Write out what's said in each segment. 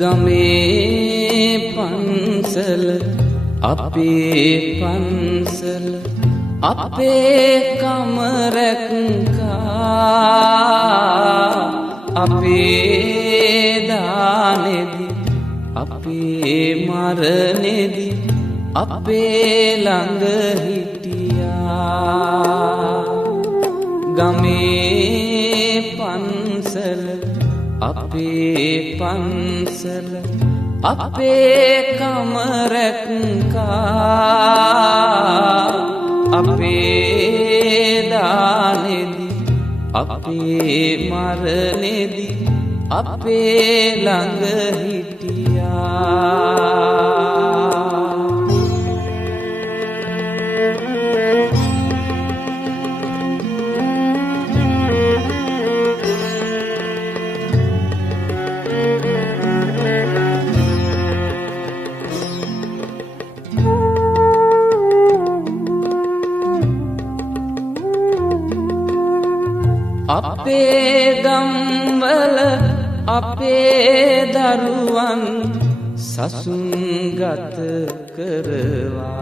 ගමේ පන්සල අපේ පන්සල අපේ කමරක්කා අපේ දානෙදි අපේ මරණෙදි අපේ ළඟ හිටියා ගමේ පන්සල අපේ පන්සල අපේ කමරක්කා අපේ දානෙදි අපේ මරණෙදි අපේ ළඟ හිටියා අපේ ගම්වල අපේ දරුවන් සසුන්ගත කරවා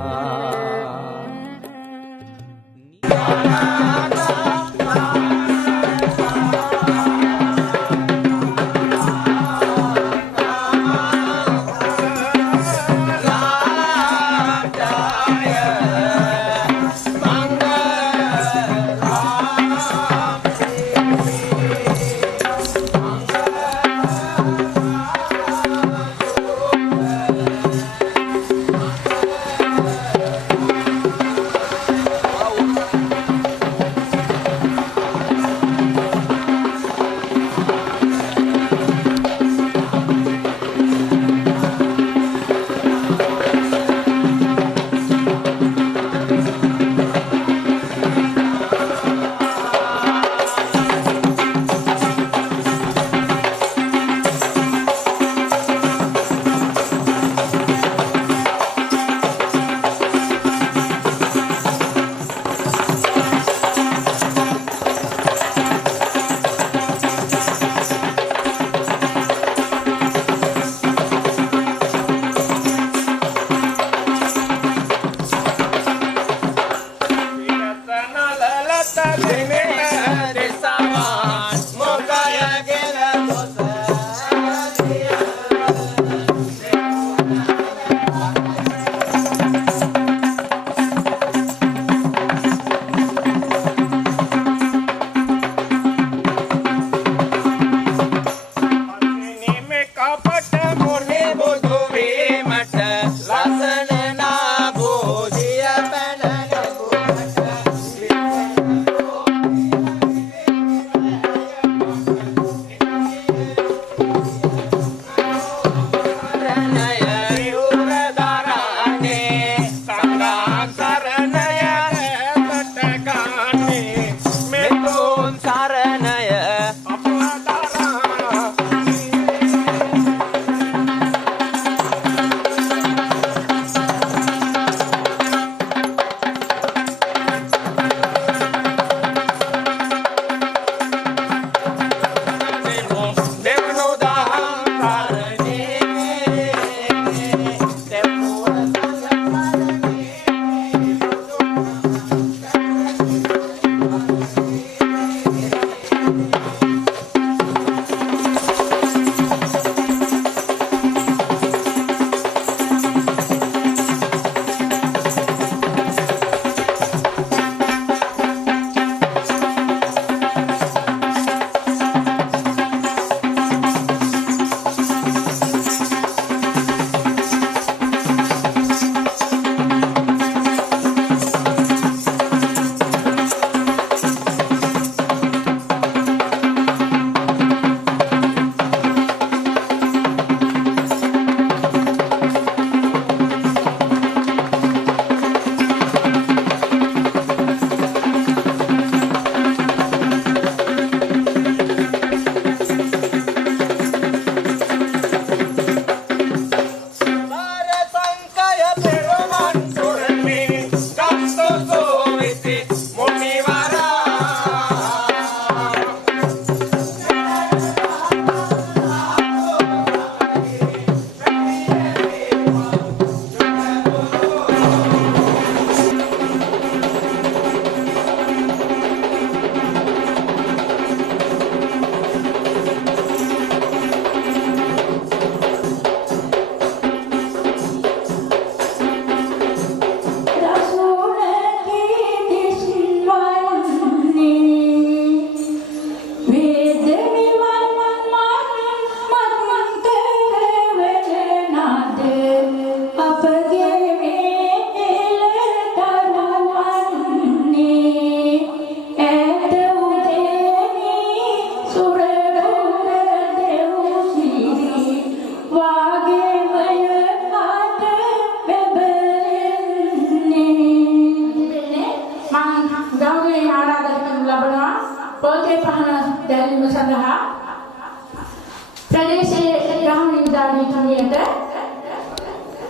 මහින්දාධිපතිට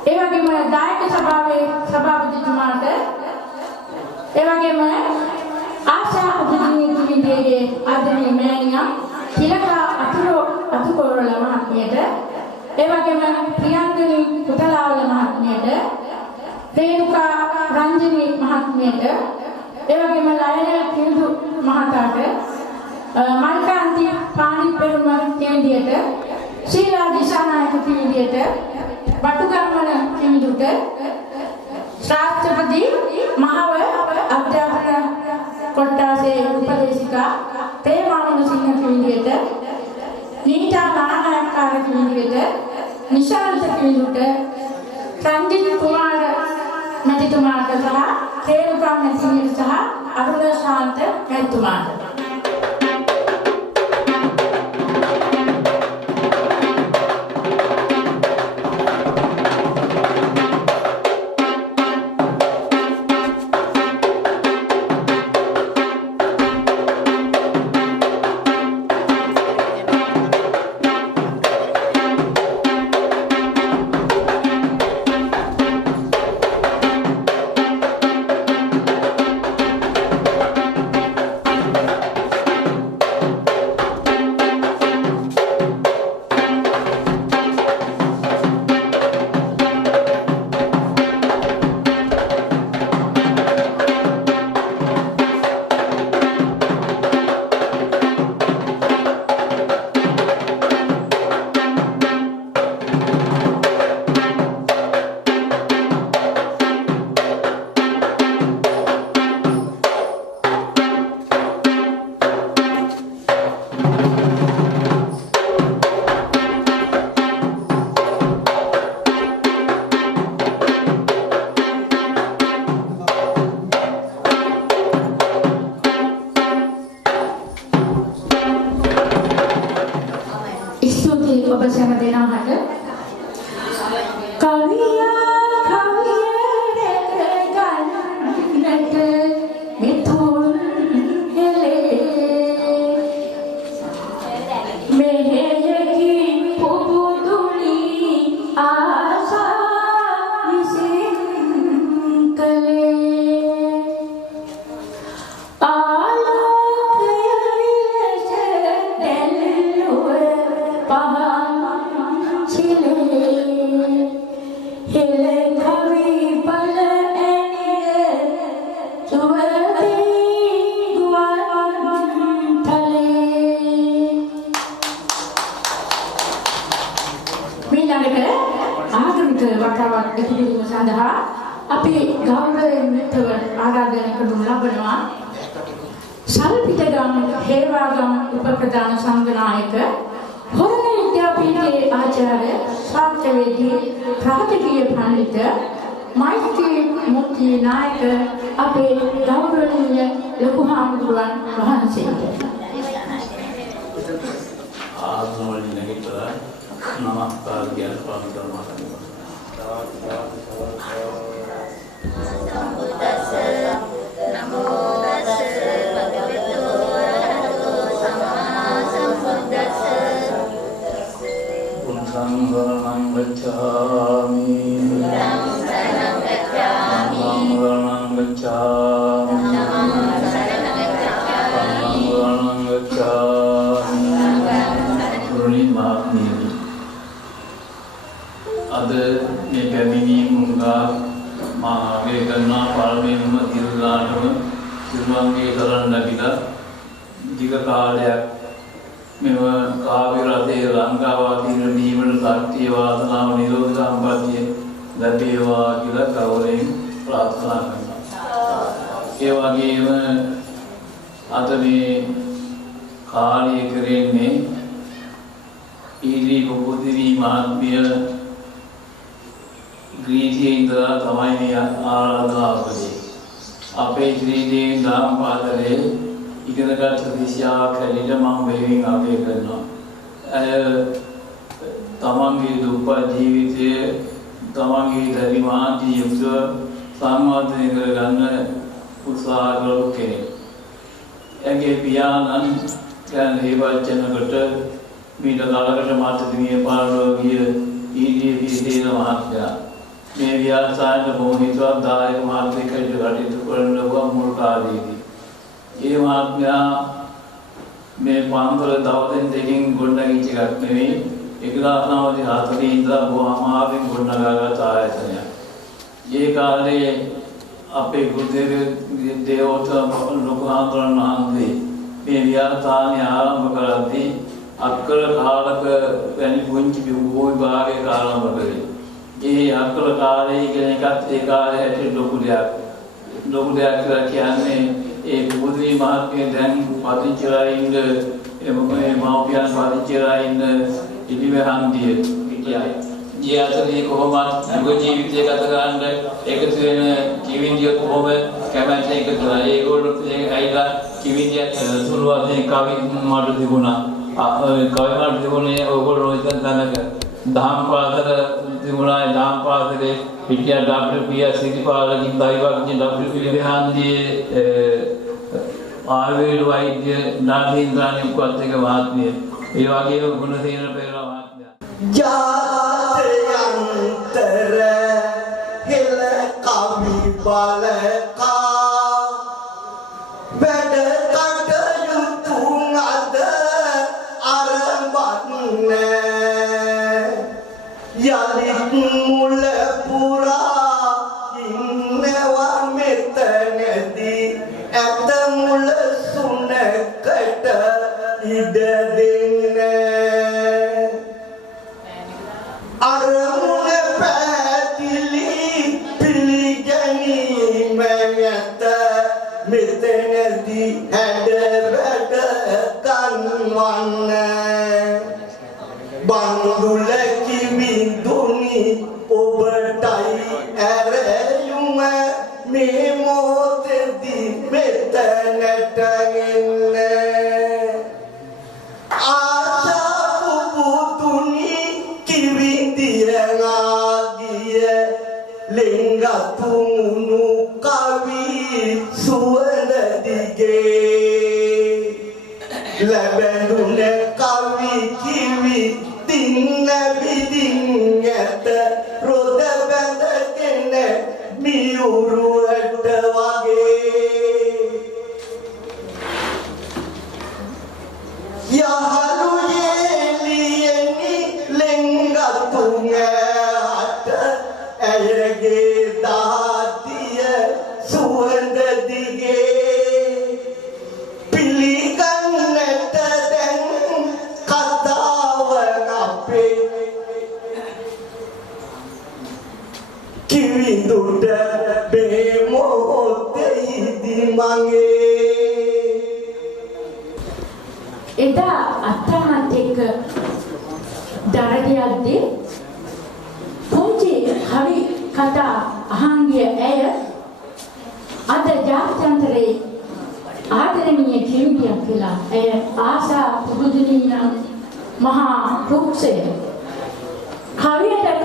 ඒ වගේම දායක සභාවේ සභාපතිතුමාට ඒ වගේම ආශා උපදිනේගේ ආදරණීය මෑණියන් තිලකා අතුකෝරළ මහත්මියට ඒ වගේම ප්‍රියංගනී පුතලාවල මහත්මියට රේණුකා රංජනී මහත්මියට ඒ වගේම ලයනල් කිඳු මහතාට මල්කාන්ති පාණිපෙරුම කෙන්දියට ශීලා දිසානායක කෙන්දියට වටුගම්මන කෙන්දුට ශ්‍රාස්ත්‍රපති මහව අධ්‍යාපන කොට්ටාසේ උපදේශිකා ප්‍රේමානන්ද සිංහ කෙන්දියට නීතා නානායක්කාර කෙන්දියට නිශාන්ත කෙන්දුට සංජිත් කුමාර මැතිතුමාට සහ රේණුකා මැතිණියට සහ අරුණ ශාන්ත මැතිතුමාට දැන් හේවචනකට මීට කාලකට මාතෘ දිනේ පාරවගිය විහිදෙන මහත්මයා මේ ව්‍යාසායන බොහෝමීතුවක් දායක මහත්මයෙක් කටයුතු කරන ලබුවා මුල් කාලයේදී. ඒ මහත්මයා මේ පන්සල දවසෙන් දෙකකින් ගොඩනැගිච්ච එකක් නෙවෙයි 1940 ඉඳලා බොහොම අමාරුවෙන් ගොඩනගාගත් ආයතනයක්. ඒ කාලේ අපේ ගුරුදේව දේවෝත්තම ලොකු හාමුදුරන් වහන්සේ මේ ව්‍යාසායන ආරම්භ කරද්දී අක්කර කාලක වැනි පුංචි බොහෝ භාගයක ආරම්භ කළේ. ඒ අක්කර කාලය කියන එකත් ඒ කාලේ ඇති ලොකු දෙයක්. ලොකු දෙයක් කියලා කියන්නේ ඒ බුදුමී මහත්මිය දැන් පදිංචිලා ඉන්න මේ මව්පියන් පදිංචිලා ඉන්න ඉලිවහන්දිය හිටියයි. ඒ අතරේ කොහොමද යුග ජීවිතය ගත කරන්න එකතු වෙන කිවිඳිය කොහොම කැමැති එකතු කරලා ඒගොල්ලෝ ඇයිලා කිවිඳිය සුළුවන්නේ කවි මඩ තිබුණා. කවි මඩ තිබුණේ ඕගොල්ලෝ ඉතින් තනක දහම් පාසල තිබුණා. දහම් පාසලේ පිටිය WPS සිටිපාලකින් දෛවඥ WP විහන්දියේ ආයුර්වේද වෛද්‍ය නාදීන්ද්‍රාණි උපත් එක මහත්මිය. ඒ වගේම ගුණසේන පෙරේරා මහත්මයා. ජාතයන්තර හෙළ කවි බලකා වැඩ කටයුතු අද අරඹන්නේ යලිත් මුල පුරා ඉන්නවා මෙතනදී ඇත මුල සුනකට ඉඩ දෙන්නේ අරමුණ පැතිලි පිළිගැනීම නැත මෙතනදී හැඩ වැඩ ගන්වන්න බඳුල කිවිඳුනි ඔබටයි ඇරයුම මේ මොහොතේදී මෙතනට එන්න ආශා පුතුනි කිවිඳියනාගිය ලිංගතුණු කවි සුවඳ දිගේ ලැබෙනුන කවි කිවි තින්න විදින් ඇත රොද බැඳගෙන මියුරුවට වගේ යහලු යෙලියනි ලිංගතුංගට ඇයගේ දාතිය සුවඳ දිගේ පිළිගන්නට දැන් කතාව අපේ කිවිඳුට බේමොහොතේදී මගේ එදා අත්තමත් එක්ක දරදියද්දී පුංචි හරි කතා අහංගිය ඇය අද ජාත්‍යන්තරේ ආදරණීය කිවිඳියක් කියලා ඇය ආසා පුදුදුනියන් මහා රුක්ෂය කවියට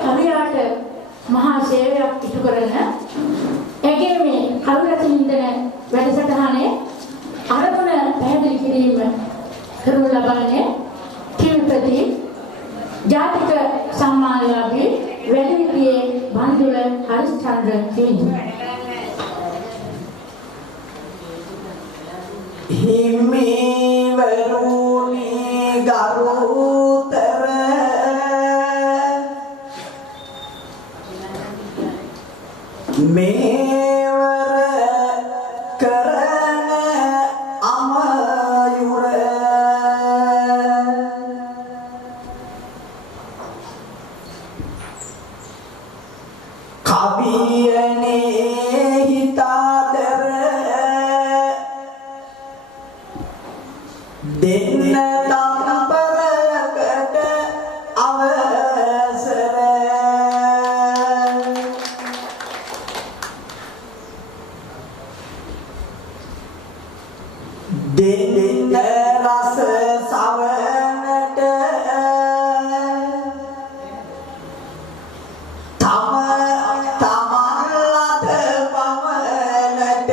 මහා සේවයක් ඉටු කරන ඇගේ මේ කවිරචින්දන වැඩසටහනේ අරමුණ පැහැදිලි කිරීම කරනු ලබන්නේ කිවිපති ජාතික සම්මානලාභී වැඩිහිටියේ බන්දුල හරිචන්ද්‍ර කිවිඳු හිමිවරුනි ගරුතර මේවර කරන අමයුර කවියනේ හිතාදර දෙන්න තම්බරකට අවසර දෙන්න රස සවනට තමන්ලට පමණට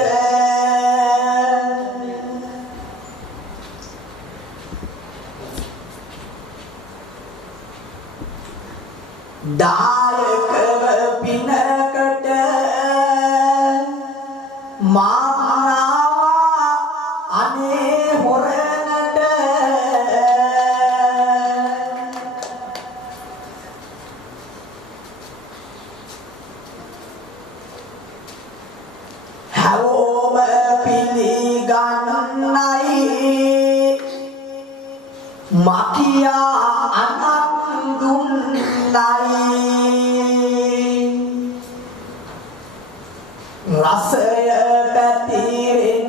दा දායකව පිනකට මානාවා අනේ හොරනට හැවෝම පිළිගන්නයි මකියා අනක් දුන්නයි රසය පැතිරෙන්නයි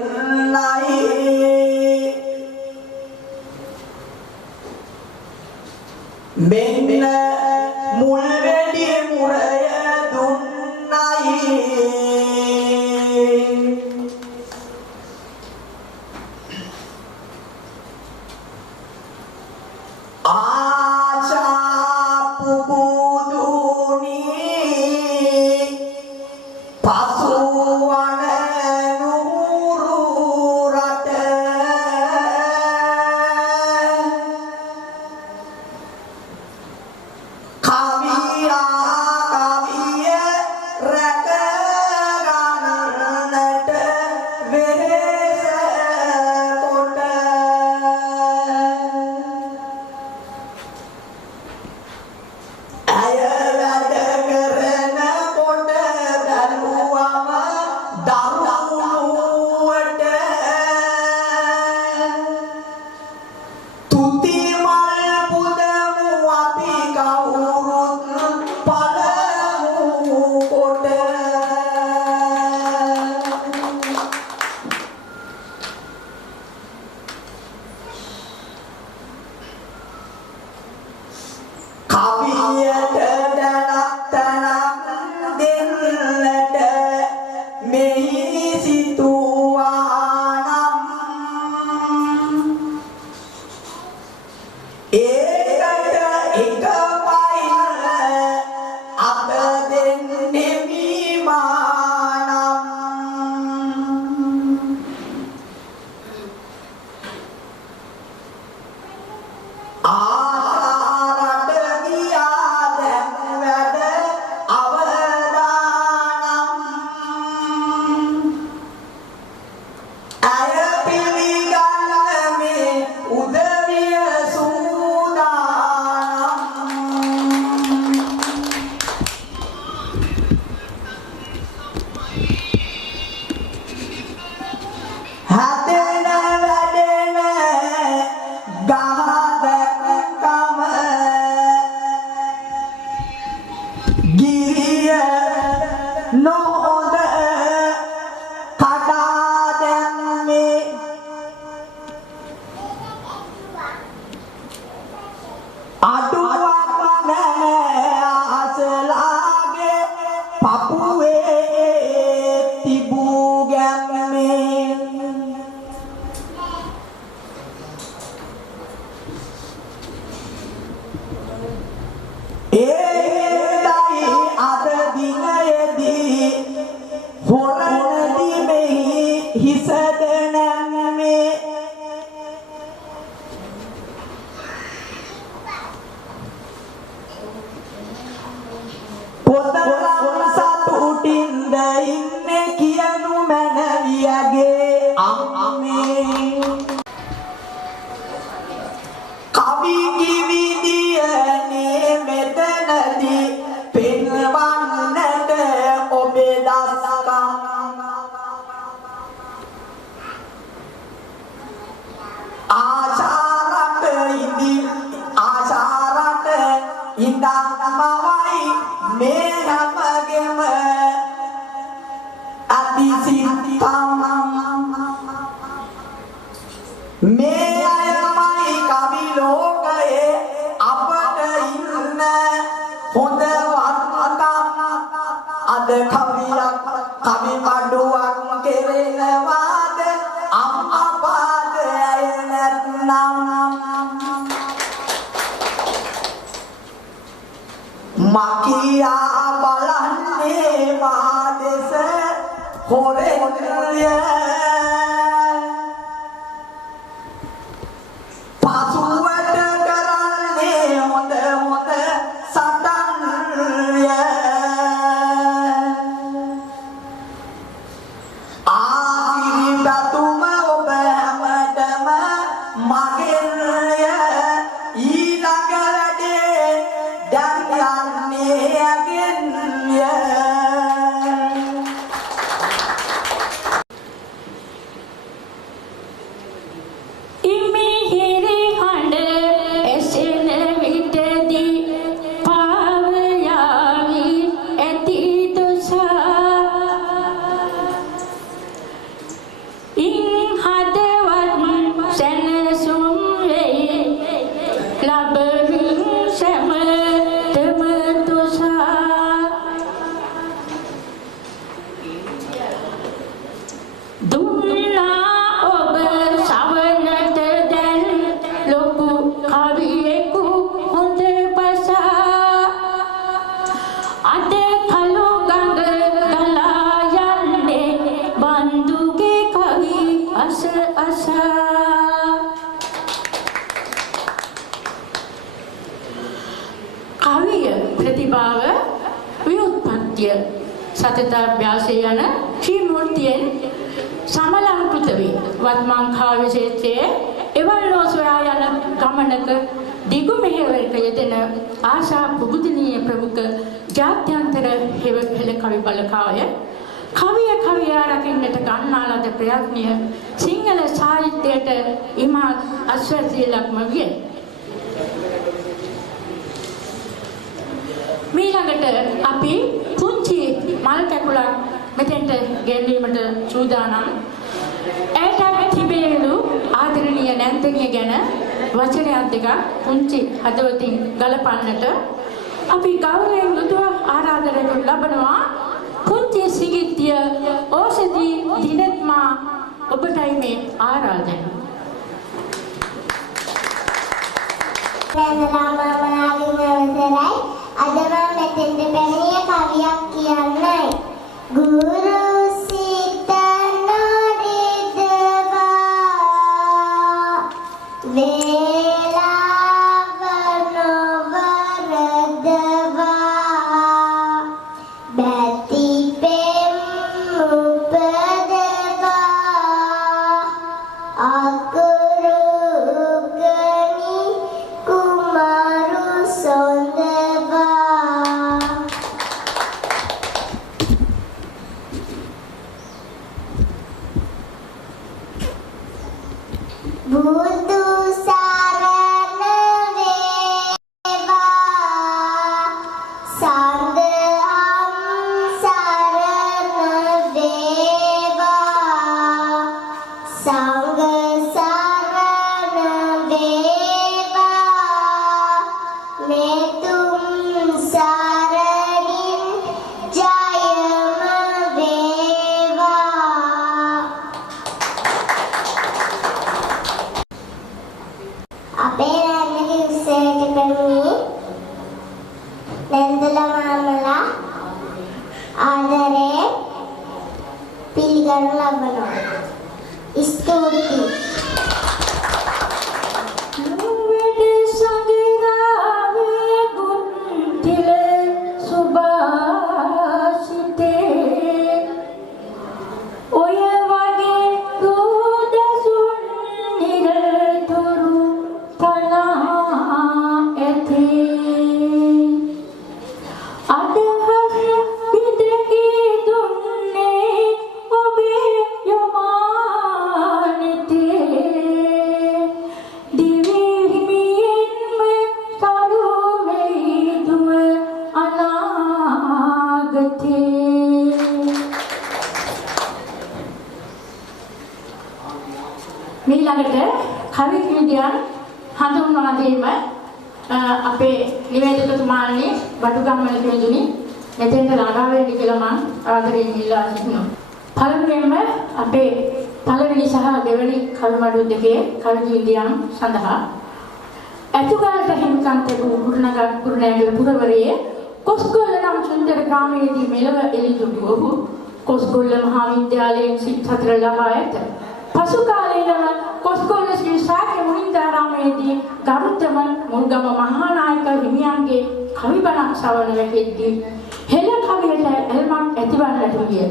මෙන්න මුල් වෙඩි මුරය දුන්නයි පසුවට කරන්නේ හොඳ හොඳ සටන් ය ප්‍රතිභාව ව්‍යුත්පත්තිය සතතාභ්‍යාසය යන ශ්‍රීමූර්තියෙන් සමලංකృత වේ. වත්මන් කාව්‍ය ක්ෂේත්‍රයේ එවල්ලෝ සොයා යන ගමනක දිගු මෙහෙවරක යෙදෙන ආශා පුබුදනීය ප්‍රමුඛ ජාත්‍යන්තර හෙළ කවි බලකාය කවිය රකින්නට ගන්නා ලද ප්‍රයත්නය සිංහල සාහිත්‍යයට ඉමහත් අස්වැසිල්ලක්ම විය. මීළඟට අපි පුංචි මල් කැකුලක් මෙතෙන්ට ගෙන්වීමට සූදානම්. ඇයට තිබේලු ආදරණීය නැන්දනිය ගැන වචනයක් දෙකක් පුංචි හදවතින් ගලපන්නට අපි ගෞරවයෙන් යුතුව ආරාධනය ලබනවා. පුංචි සිඟිත්තිය ඕෂධි දිනෙත්මා ඔබටයි මේ ආරාධනය. අද මම මෙතෙන්ට පැමිණිය කවියක් කියන්නයි. ගුරු සිත නොරිදවා වේලාව නොවරදවා බැති පෙම් උපදවා අකුරු ගනි කුමාරු සොඳවා බුදු සරණ වේවා සඳහම් සරණ වේවා සංඝ සරණ වේවා මෙතුම් සරණින් ජයම වේවා. අපේ රැඳෙන ඉස්සරට පැමිණි නැන්දලා මාමලා ආදරේ පිළිගනු ලබනවා. ස්තුතියි. මීළඟට කවි කීර්තියන් හඳුන්වා දීම අපේ නිවේදකතුමාණනි වඩුගම්මල කියදුනි මෙතෙන්ට ළඟා වෙන්න කියලා මම ආදරයෙන් ඉල්ලා සිටිනවා. පළමුවෙන්ම අපේ පළවෙනි සහ දෙවෙනි කවි මඩුව දෙකේ කවි කීර්තියන් සඳහා අතුගාලට හිමිකම් ලැබූ කුරුණෑගල පුරවරයේ කොස්ගොල්ල නම් සුන්දර ග්‍රාමයේදී මෙලව එළිදුටු ඔහු කොස්ගොල්ල මහා විද්‍යාලයෙන් සිත් සතර ලබා ඇත. පසු කාලයේම කොස්ගොල්ල ශ්‍රී ශාක්‍ය මුනින්දාරාමයේදී ගරුතම මුල්ගම මහානායක හිමියන්ගේ කවි බණක් ශ්‍රවණය වෙද්දී හෙළ කවියට එල්මක් ඇතිවන්නට විය.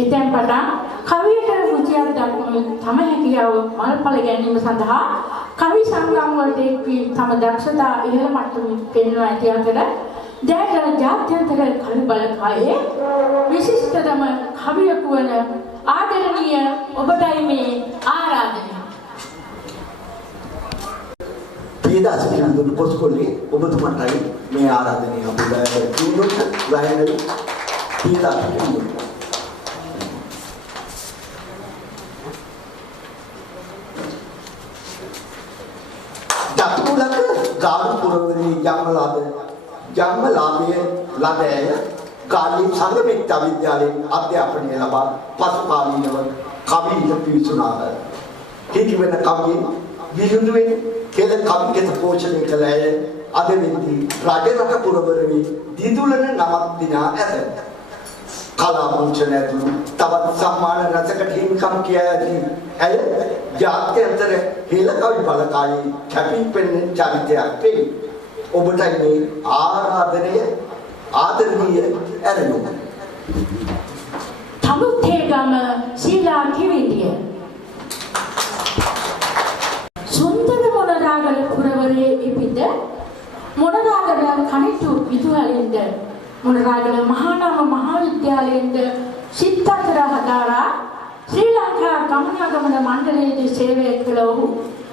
එතෙන් පටන් කවියට රුචියක් දක්වමින් තම හැකියාව මල්පල ගැනීම සඳහා කවි සංගම් වලට එක් වී තම දක්ෂතා ඉහළ මට්ටමින් පෙන්වා ඇති අතර දැන් ජාත්‍යන්තර කවි බලකායේ විශිෂ්ටතම කවියෙකු වන ආදරණීය ඔබටයි මේ ආරාධනය. පියදාස පිළිඳුන් කොස්කොල්ලේ ඔබතුමාටයි මේ ආරාධනය අපිට දුන්නොත් වයනලු පියදාස පිළිඳුන්. දක්මුලක ගාඩු පුරවරි ජන්මලාභයේ ලබෑය කාලී සංගමික විද්‍යාලයෙන් අධ්‍යාපනය ලබා පසු කාලීනව කවියට පිවිසුණාහ. හිටි වෙන කවියෙන් විසඳුවේ කෙල කවිගත පෝෂණය කළ අය අද වෙද්දී රජරට පුරවරවි දිදුලන නමක් දිනා ඇත. කලා භූෂණ ඇතුළු තවත් සම්මාන රසකට හිමිකම් කියා ඇති ඇය ජාත්‍යන්තර හෙළ කවි බලකායේ කැපී පෙනෙන චරිතයක් වේ. ඔබටයි මේ ආරාධනය ආදරණීය ඇරණුම් තමුත්තේගම ශීලා කිවිදිය සුන්දර මොනරාගල පුරවරේ ඉපිද මොනරාගල කනිටු විදුහලින්ද මොනරාගල මහානාම මහාවිද්‍යාලයෙන්ද සිත්තතර හදාරා ශ්‍රී ලංකා ගමනාගමන මණ්ඩලයේදී සේවය කළ ඔහු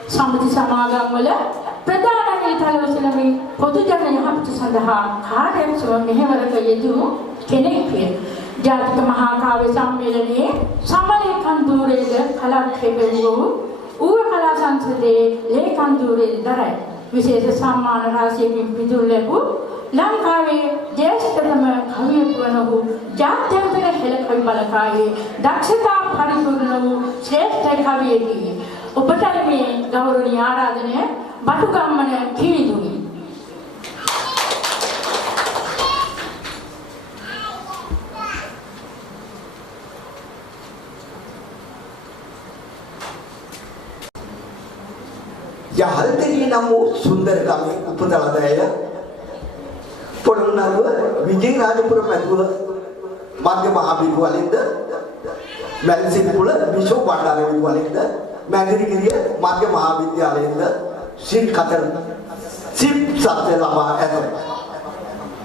සමිති සමාගම් වල ප්‍රධාන නීතිවලසලමින් පොදු ජන යහපත සඳහා කාර්යක්ෂම මෙහෙවරක යෙදුණු කෙනෙක් විය. ජාතික මහා කාව්‍ය සම්මේලනයේ සමලේඛන් ධූරයේද කලාක්ෂේප වූ ඌව කලා සංසදයේ ලේඛන් ධූරයේ දරයි. විශේෂ සම්මාන රාශියකින් පිදුම් ලැබූ ලංකාවේ ජ්‍යෙෂ්ඨතම කවියෙකු වන ඔහු ජාත්‍යන්තර හෙළ කවි බලකායේ දක්ෂතා පරිපූර්ණ වූ ශ්‍රේෂ්ඨ කවියෙකි. ඔබට මේ ගෞරවනීය ආරාධනය බටුගම්මන කිවිදුනි. යහල්තරිය නම් වූ සුන්දර ගමේ උපතලදෑය පොළොන්නරුව විජේරාජපුර මැදුව මධ්‍ය මහා විදුහලින්ද මැල්සිපුල විශ්ව බණ්ඩාර විදුහලින්ද මැදිරිගිරිය මධ්‍ය මහා විද්‍යාලයෙන්ද සිත් කතර සිත් සත්‍ය ලබා ඇත.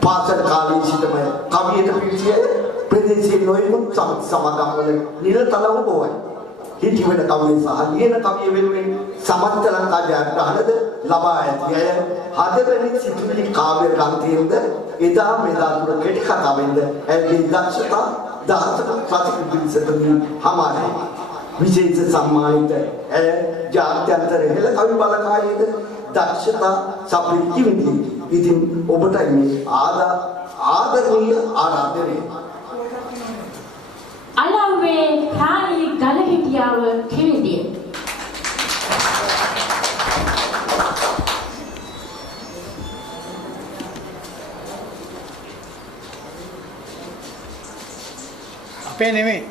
පාසල් කාලයේ සිටම කවියට පිළිසිය ප්‍රදේශයේ නොයෙකුත් සමාගම් වල නිරතව බොවයි. හිටිවන කවිය සහ ලියන කවිය වෙනුවෙන් සමස්ත ලංකා ජයග්‍රහණද ලබා ඇති අය හදවැනි සිතුවිලි කාව්‍ය ග්‍රන්ථයෙන්ද එදා මෙදා තුර කෙටි කතාවෙන්ද ඇගේ දක්ෂතා දහසක ප්‍රතික පිළිසෙමින් හමාරයි. විශේෂ සම්මානිත ඇය ජාත්‍යන්තර හෙළ කවි බලකායේද දක්ෂතා සපිරිති විදි. ඉතින් ඔබටයි මේ ආදරණීය ආරාධනය. අලව්වේ රාණි ගලහිටියාව කිවිදිය අපේ නෙමෙයි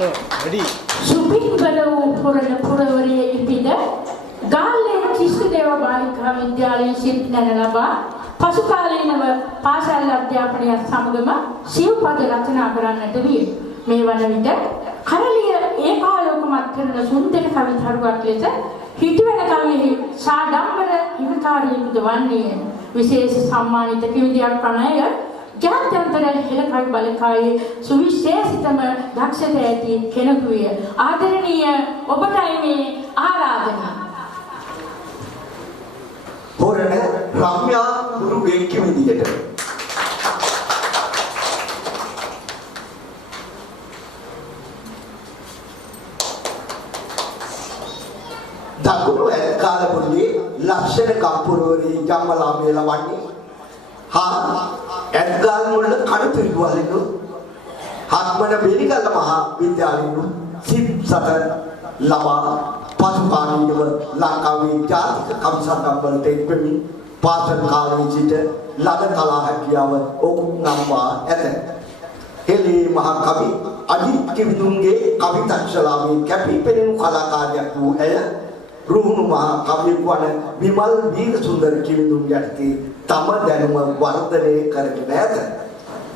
වැඩි සුපින්බල වූ පුරණ පුරවරියේ ඉපිද ගාල්ලේ කිස්කදේව බාලිකා විද්‍යාලයේ සිටින ලබා පසු කාලීනව පාසල් අධ්‍යාපනයත් සමගම සිව්පද රචනා කරන්නට විය. මේ වන විට කරලිය ඒකාලෝකමත් කරන සුන්දර කවිතරුවක් ලෙස හිටවන කවියෙහි සාඩම්බර හිමිකාරියෙකුද වන්නේ විශේෂ සම්මානිත කිවිදියක් ප්‍රණය ජාත්‍යන්තර හෙළ කවි බලකායේ සුවිශේෂිතම දක්ෂතා ඇති කෙනෙකු විය. ආදරණීය ඔබටයි මේ ආරාධනය. හොරණ රම්‍යා ගුරුගේ කිවිදියට දකුණු කාලපුරේ ලක්ෂණ කම්පුරවරේ ජම්මලාමේ ලවන්නේ ඇත්ගල් මුල්ල කඩපිරිදුවලිනු හත්මන බෙලිගල්ල මහා විද්‍යාලයෙන්ු සිත් සත ලබා පසුකාලීනව ලංකාවේ ජාතික කවි සටන් වලට එක්වෙමින් පාසල් කාලයේ සිට ලද කලා හැකියාව ඔහු නම්වා ඇත. හෙළේ මහා කවි අජිත් කිවිඳුන්ගේ කවි දක්ෂලාමේ කැපී පෙනෙනු කලාකාරයක් වූ ඇය රුහුණු මහා කවියෙකු වන විමල් වීරසුන්දර කිවිඳුන් යටතේ තම දැනුම වර්ධනය කරගෙන ඇත.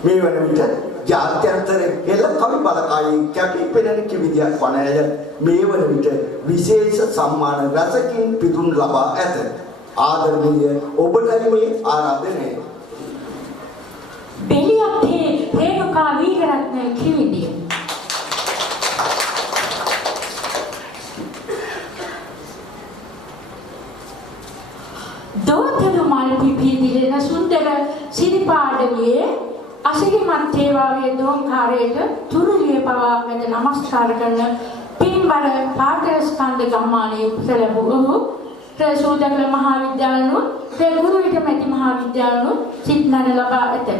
මේ වන විට ජාත්‍යන්තර හෙළ කවි බලකායේ කැපී පෙනෙන කිවිදියක් වන ඇය මේ වන විට විශේෂ සම්මාන රැසකින් පිදුම් ලබා ඇත. ආදරණීය ඔබටයි මේ ආරාධනය. බෙලියත්තේ රේණුකා වීරරත්න කිවිදිය දෝතන මල් පිපිදිලෙන සුන්දර සිරිපාඩවියේ අසිරිමත් ඒවාගේ දෝංකාරයට තුරුලිය පවා මෙද නමස්කාර කරන පින්බර පාඨස්කන්ධ ගම්මානයේ උපසලබු ඔහු ප්‍රසෝදකල මහා විද්‍යාලනු පෙරගුරුවිට මැති මහා වේදිකාවලු සිත්නන ලබා ඇත.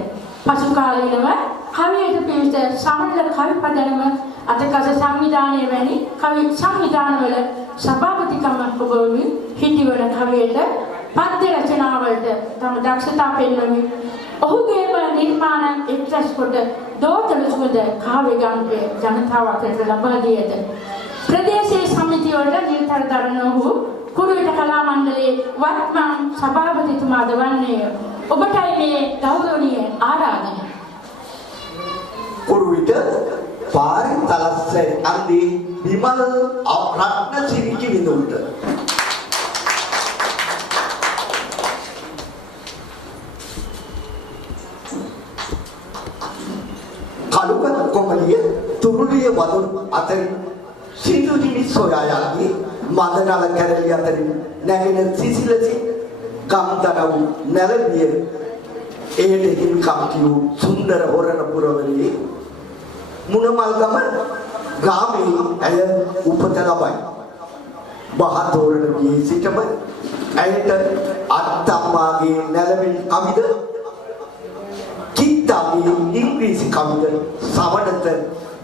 පසු කාලයේම කවියට පිවිස සමනල කවි පදනම අතකස සංවිධානයේ වැනි කවි සංවිධානවල සභාපතිකම ඔබවමින් හිටිවන කවියට පද්‍ය රචනාවලට තම දක්ෂතා පෙන්වමින් ඔහුගේම නිර්මාණ එක්රැස් කොට දෝතල සුවඳ කාව්‍ය ගානයේ ජනතාව අතරට ලබා දී ඇත. ප්‍රදේශීය සමිතිය වලට නිරතව දරන ඔහු කුරුවිට කලා මණ්ඩලයේ වත්මන් සභාපතිතුමාද වන්නේ ඔබටයි මේ ගෞරවනීය ආරාධනය. කුරුවිට පාරි තලස්ස අන්දී විමල රත්න සිරිකි විඳුන්ට කලුක කොමලිය තුරුලිය වදුන් අතරින් සිඳුදිවි සොයා යන්නේ මදනල කැරලි අතරින් නැගෙන සිසිලසි ගම්දනව් නැරඹිය ඒට හිමිකම් කියූ සුන්දර හොරණ පුරවරේ මුණමල්ගම ග්‍රාමයේ ඇය උපත ලබයි. බහතෝරණ වී සිටම ඇයට අත්තම්මාගේ නැලවින් කවිද කිත්තාගේ ඉංග්‍රීසි කවිද සමනත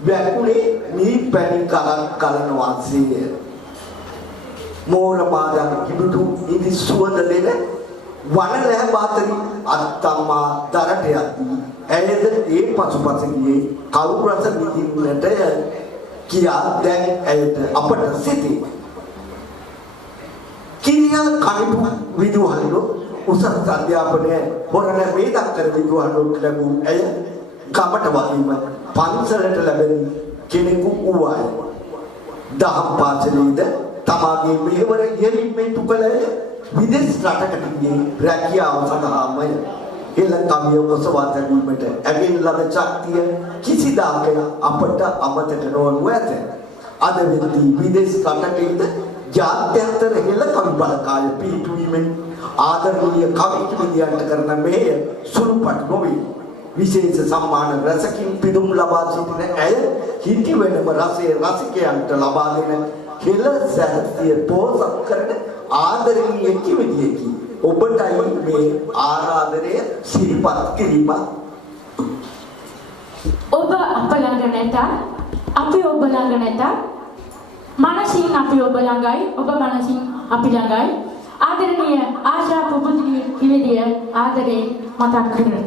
වැකුණේ මී පැණි කලන වාසීය. මෝර මාදන් කිබුටු ඉදි සුවඳ දෙන වන ලැබාතරි අත්තම්මා දරට යද්දී ඇයද ඒ පසුපස ගියේ කවුරු රස විඳින්නට කියා දැන් ඇයට අපට සිතේ. කිරියල් කණිපු විදුහල්ලෝ උසස් අධ්‍යාපනය හොරණ වේදක් කර විදුහල්ලෝ ලැබූ ඇය ගමට වගේම පන්සලට ලැබෙන කෙනෙකු වූවාය. දහම් පාසලේද තමාගේ මෙහෙවර යෙවීමෙන් තුකල විදේශ රටකට ගියේ රැකියාව සඳහාමය. එල කවිය ඔසවා තැබීමට ඇගෙන් ලද ශක්තිය කිසිදාක අපට අමතක නොවනු ඇත. අද වෙද්දී විදේශ රටකෙහිද ජාත්‍යන්තර හෙළ කවි බලකාය පිහිටුවීමෙන් ආදරණීය කවි කිවිදියන්ට කරන මෙහෙය සුළුපටු නොවේ. විශේෂ සම්මාන රසකින් පිදුම් ලබා සිටින ඇය හිටි වෙනම රසයේ රසිකයන්ට ලබා දෙන හෙළ සැහැතිය පෝසත් කරන ආදරණීය කිවිදියකි. ඔබටයි මේ ආරාධනය සිහිපත් කිරීම. ඔබ අප ළඟ නැත, අපි ඔබ ළඟ නැත. මනසින් අපි ඔබ ළඟයි, ඔබ මනසින් අපි ළඟයි. ආදරණීය ආශා පුබුදි කිවිදිය ආදරේ මතක් කරගන්න.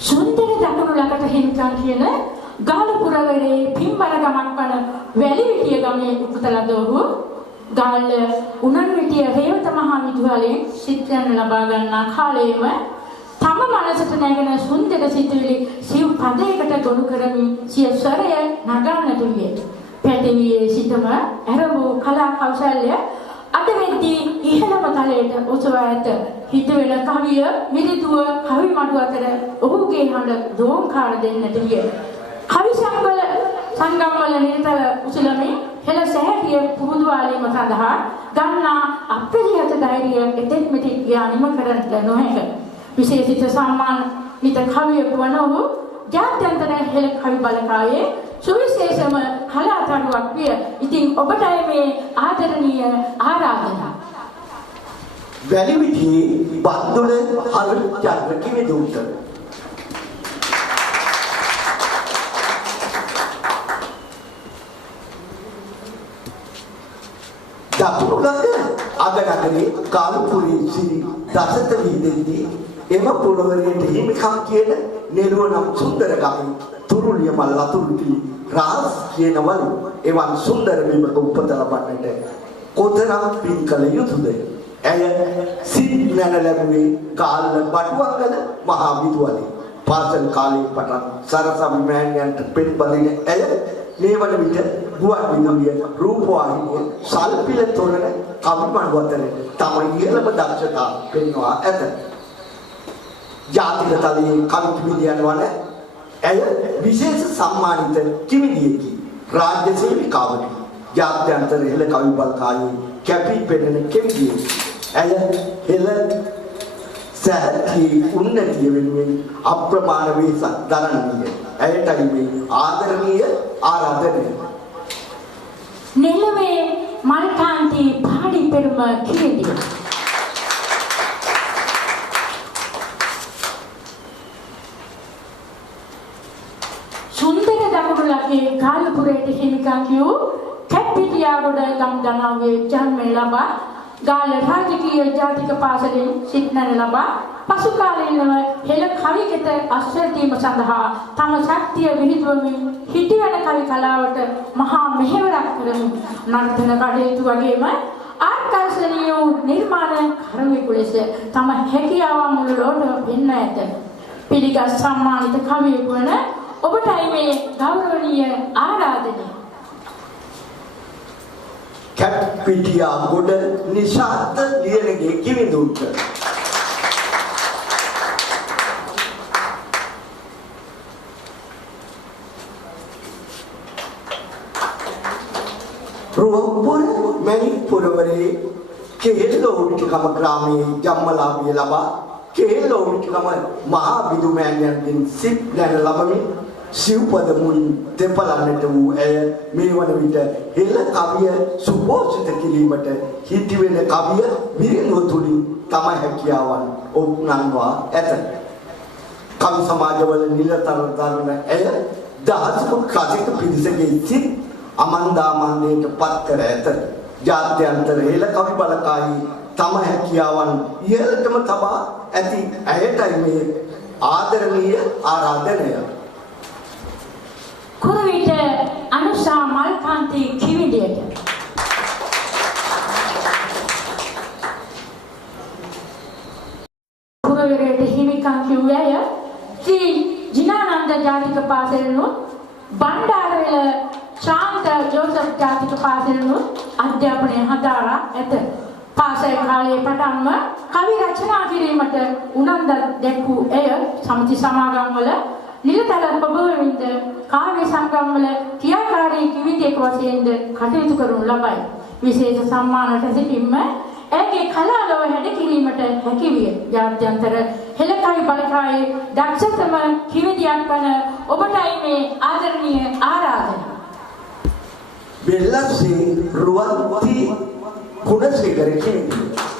සුන්දර දකුණු ළඟට හිමිකම් කියන ගාලපුරවරේ පින්බර ගමක් වන වැලිවිටිය ගමේ උපතලදෝහු ගාල්ල උනන්විටිය හේවත මහා විදුහලේ ශික්ෂණ ලබා ගන්නා කාලයේම තම මනසට නැගෙන සුන්දර සිතුවිලි සිව් පදයකට ගොනු කරමින් සිය ස්වරය නගන්නට විය. පැටවියේ සිටම ආරම්භ කලා කෞශල්‍ය අද වෙද්දී ඉහළම තලයට ඔසවා ඇත. හිතවෙන කවිය මිරිදුව කවි මඩු අතර ඔහුගේ හඬ දෝංකාර දෙන්නට විය. කවි සංගම්වල නිරතව උසලමින් හෙළ සෑහිය පුරුදුවාලීම සඳහා ගන්නා අප්‍රතිහත ධෛර්යය එතෙක් මෙතෙක් යානිම කරන්නට නොහැක. විශේෂිත සම්මානිත කවියෙකු වන ඔහු ජාත්‍යන්තර හෙළ කවි බලකායේ සුවිශේෂම කලාකරුවක් විය. ඉතින් ඔබටයි මේ ආදරණීය ආරාධනා. වැලිවිටියේ බන්දුල හරු චන්ද්‍ර කිවිදුන්ට දකුණුගඟ අගනගරේ කාලුපුරී සිරි දසත වීදෙන්දී එම පුරවරයට හිමිකම් කියන නෙළුව නම් සුන්දර ගමේ තුරුලිය මල් අතුරුටි රාස් කියනවලු එවන් සුන්දර බිමක උපත ලබන්නට කොතරම් පින් කළ යුතුද? ඇය සිත් නැන ලැබුවේ කාල්ල බටුවංගල මහා විදුහලේ. පාසල් කාලේ පටන් සරසම් මෑණියන්ට පෙන් බඳින ඇය මේ වන විට ගුවන් විදුලිය රූපවාහිනිය සල්පිල තොරණ කවිමණ්ඩු අතර තම ඉහළම දක්ෂතා පෙන්වා ඇත. ජාතික තලයේ කවි කිවිදියන් වන ඇය විශේෂ සම්මානිත කිවිදියකි. රාජ්‍ය සේවිකාවකි. ජාත්‍යන්තර හෙළ කවි බලකායේ කැපී පෙනෙන කිවිදියකි. ඇය හෙළ සැහැති උන්නතිය වෙනුවෙන් අප්‍රමාණ වේසක් දරන්නේ. ඇයටයි මේ ආදරණීය ආරාධනය. නෙළුවේ මල්කාන්ති පාඩි පෙරුම කිවිදිය. සුන්දර දකුණු ලකේ කාලපුරයට හිමිකම් කියූ කැප්පිටියාගොඩ ගම් දනාවේ ජන්මය ලබා ගාල්ල රාජකීය ජාතික පාසලෙන් සිටනන ලබා පසු කාලීනව හෙළ කවිකෙත අස්වැදීම සඳහා තම ශක්තිය විහිදුවමින් හිටිවන කවි කලාවට මහා මෙහෙවරක් කරමින් නර්තන කටයුතු වගේම ආකර්ෂණීය නිර්මාණ කරුවෙකු ලෙස තම හැකියාව මුළු ලෝකෙම පෙන්වා ඇත. පිළිගත් සම්මානිත කවියෙකු වන ඔබටයි මේ ගෞරවනීය ආරාධනය. කැප්පිටියා ගොඩ නිශාන්ත ලියනගේ කිවිඳුට රුවන්පුර මැණික්පුරවරේ කෙහෙල්ලෝටිකම ග්‍රාමයේ ජම්මලාභිය ලබා කෙහෙල්ලෝටිකම මහා විදුමෑණියන්ගෙන් සිත් දැන ලබමින් සිව්පද මුල් දෙපළන්නට වූ ඇය මේ වන විට හෙළ කවිය සුපෝෂිත කිරීමට හිටිවෙන කවිය විරිනුව තුලින් තම හැකියාවන් ඔප්නන්වා ඇත. කවි සමාජවල නිරතව දරන ඇය දහසක කසික පිරිසගේ සිත් අමන්දාමන්දයට පත් කර ඇත. ජාත්‍යන්තර හෙළ කවි බලකායි තම හැකියාවන් ඉහළටම තබා ඇති ඇයටයි මේ ආදරණීය ආරාධනය. කුරුවිට අනුෂා මල්කාන්ති කිවිඳියට කුරුවිරට හිමිකම් කිව්වය ශ්‍රී ජිනානන්ද ජාතික පාසලෙනුත් බණ්ඩාරවැල ශාන්ත ජෝසප් ජාතික පාසලෙනුත් අධ්‍යාපනය හදාරා ඇත. පාසල් කාලයේ පටන්ම කවි රචනා කිරීමට උනන්දු දැක්වූ ඇය සමිති සමාගම් වල නිලතල ප්‍රභවවින්ද කාව්‍ය සංගම් වල ක්‍රියාකාරී කිවිඳෙක් වශයෙන්ද කටයුතු කරනු ලබයි. විශේෂ සම්මාන රැසකින්ම ඇගේ කලා ලොව හැඩ කිරීමට හැකි විය. ජාත්‍යන්තර හෙළ කවි බලකායේ දක්ෂතම කිවිඳියක් වන ඔබටයි මේ ආදරණීය ආරාධනය. බෙල්ලස්සේ රුවන්ති ගුණසේකර කිවිඳිය.